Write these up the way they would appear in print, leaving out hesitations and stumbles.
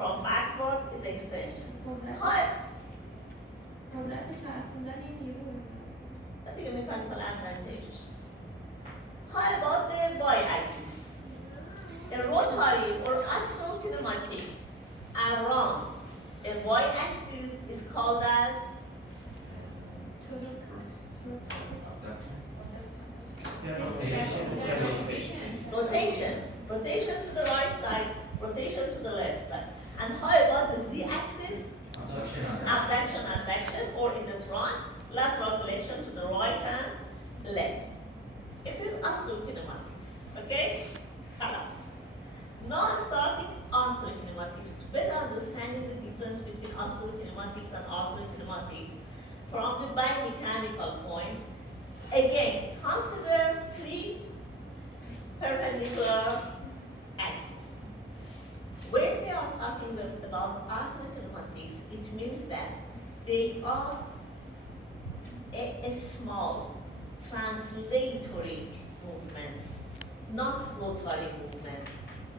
from backward is extension. دیگه mechanical advantages. How about the y-axis? A rotary or astokinematic around a y-axis is called as rotation. Rotation to the right side, rotation to the left side. And how about the z-axis? Abduction, adduction, or in the front, lateral flexion to the right and left. It is osteokinematics. Okay? Khalas. Now starting arthrokinematics. To better understanding the difference between osteokinematics and arthrokinematics from the biomechanical points, again, consider three perpendicular axes. When we are talking about arthrokinematics, it means that they are a small translatory movements, not rotary movement,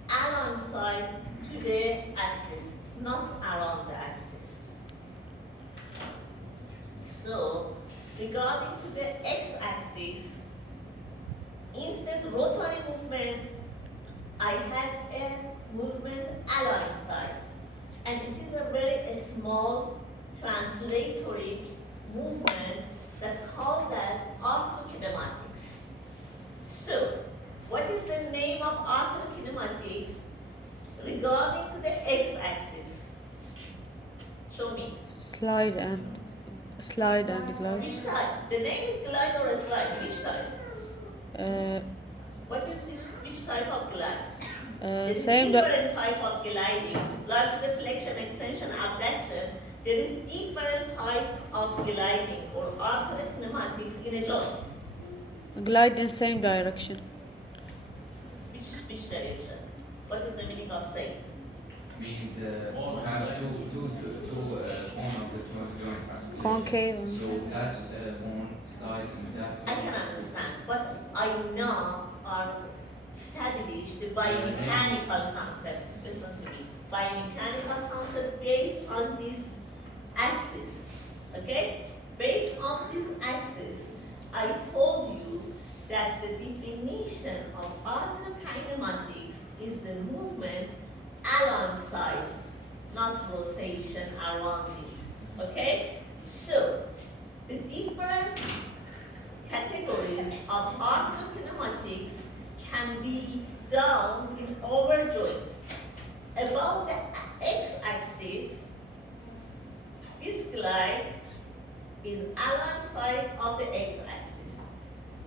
alongside to the axis, not around the axis. So, regarding to the x-axis, instead rotary movement, I have a movement alongside, and it is a very small translatory movement that's called as arthrokinematics. So, what is the name of arthrokinematics regarding to the x-axis? Show me. Slide and glide. Which type? The name is glide or a slide. Which type? What is this? Which type of glide? Same. Different type of gliding. Like the flexion, extension, abduction. There is different type of gliding or arthrokinematics in a joint. Glide in same direction. Which direction? What is the meaning of same? Means have two bone of the joint. Concave. So that bone slide in that. I can understand, but I now are established the biomechanical concepts. Listen to me. Biomechanical concept based on this axis. Okay? Based on this axis, I told you that the definition of arthrokinematics is the movement alongside, not rotation around it. Okay? So, the different categories of arthrokinematics can be done in over joints. About the x-axis, this glide is alongside of the x-axis.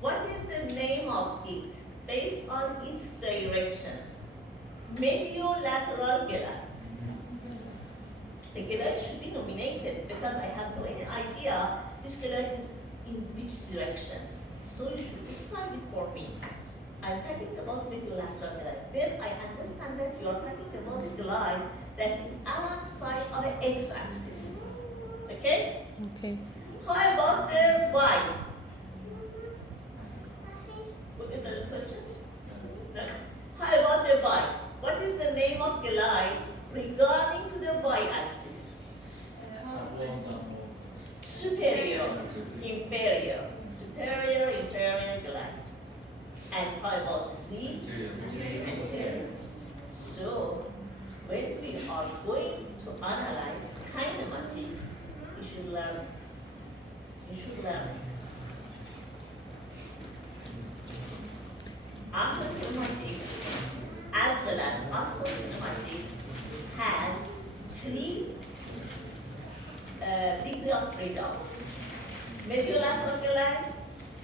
What is the name of it based on its direction? Mediolateral glide. The glide should be nominated because I have no idea this glide is in which directions. So you should describe it for me. I'm talking about mediolateral glide. Then I understand that you are talking about the glide that is alongside of the x-axis. Okay? Okay. How about the y? What is the question? No. How about the y? What is the name of glide regarding to the y-axis? Superior, inferior. Superior, inferior glide. And how about the z? Anterior. So, when we are going to analyze kinematics, you should learn it. You should learn it. Arthrokinematics as well as osteokinematics has three degree of freedoms. Mediolateral glide,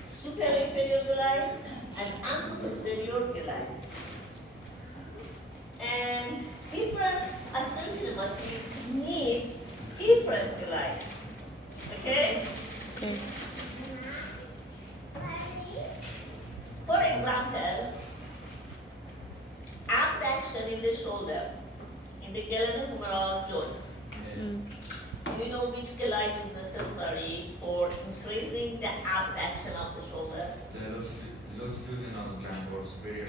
superior inferior glide, and anteroposterior glide. And different osteokinematics needs different glides. Okay? Okay. For example, abduction in the shoulder, in the glenohumeral joints. Do you know which glide is necessary for increasing the abduction of the shoulder? The longitudinal gland or superior.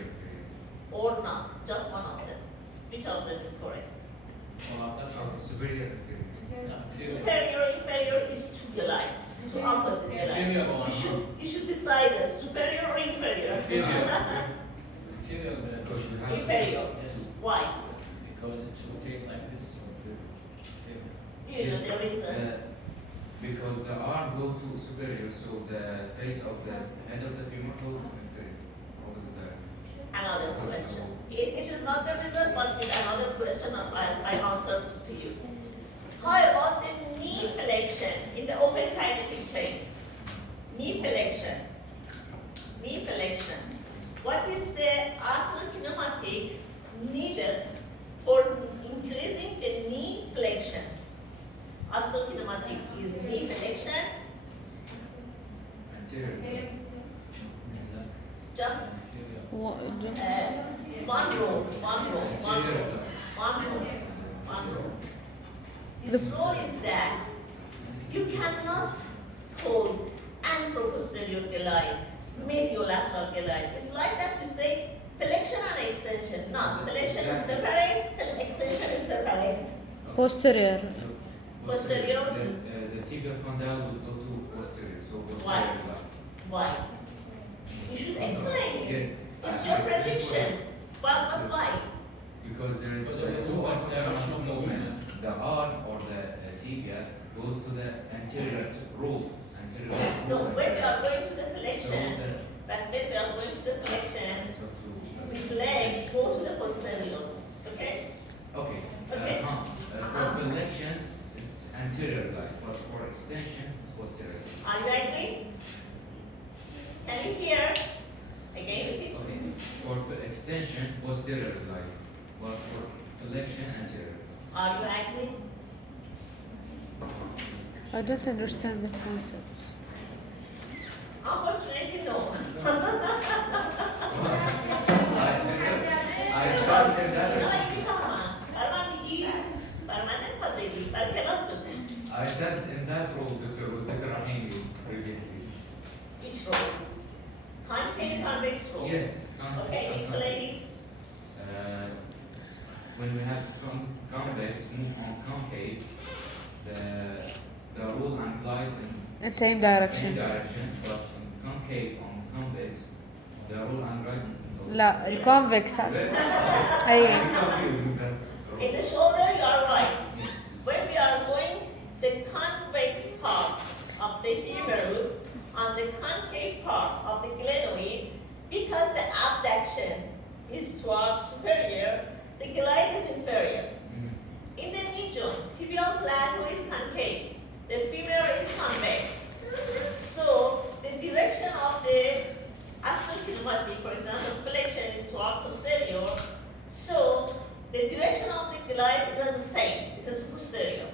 Or not? Just one of them. Which of them is correct? Superior. Superior, inferior is two glides. Two opposite Inferior or glides. You should decide it. Superior or inferior? Inferior. Because you have Inferior. Yes, Why? because it should take like this. So inferior. Do you know the reason? Because the arm go to superior, so the face of the head of the femur go to inferior. Opposite direction. Another question. It is not the reason, but with another question I answer to you. How about the knee flexion in the open kinetic chain? Knee flexion. Knee flexion. What is the arthrokinematics needed for increasing the knee flexion? Osteokinematic is knee flexion. Anterior. Just What, one row. This rule is that you cannot hold anteroposterior glide, mediolateral glide. It's like that we say flexion and extension. Not flexion is separate, extension is separate. posterior. Posterior. The tibial condyle will go to posterior, so Why? posterior line. Why? You should explain it. Yeah, It's I your explained prediction. But why? Because there is Because of the two movement, directional directional movements. The arm or the tibia goes to the anterior root. Anterior No, root. when we are going to the So flexion, the but when we are going to the flexion, so to- with legs go to the posterior. Okay? Okay. Okay. For flexion, it's anterior line, but for extension, posterior. Are you agree? Can you hear? Again, repeat. Okay. For extension, posterior line, but for flexion, anterior. Are you agree? I don't understand the concept. Unfortunately, no. I started that. I started in that role, Dr. Rahim, previously. Which role? Concave, convex role? Yes. Okay, explain it. When we have convex move on concave, the rule and glide in The same same direction. direction, but in concave on convex, the rule and glide. لا الكونفكس I'm أي confused with that. In the shoulder, you are right. When we are going the convex part of the humerus on the concave part of the glenoid, because the abduction is towards superior, the glide is inferior. Mhm. In the knee joint, tibial plateau is concave, the femur is convex. So the direction of the osteokinematic, for example, flexion is toward posterior. So the direction of the glide is as the same, it is posterior.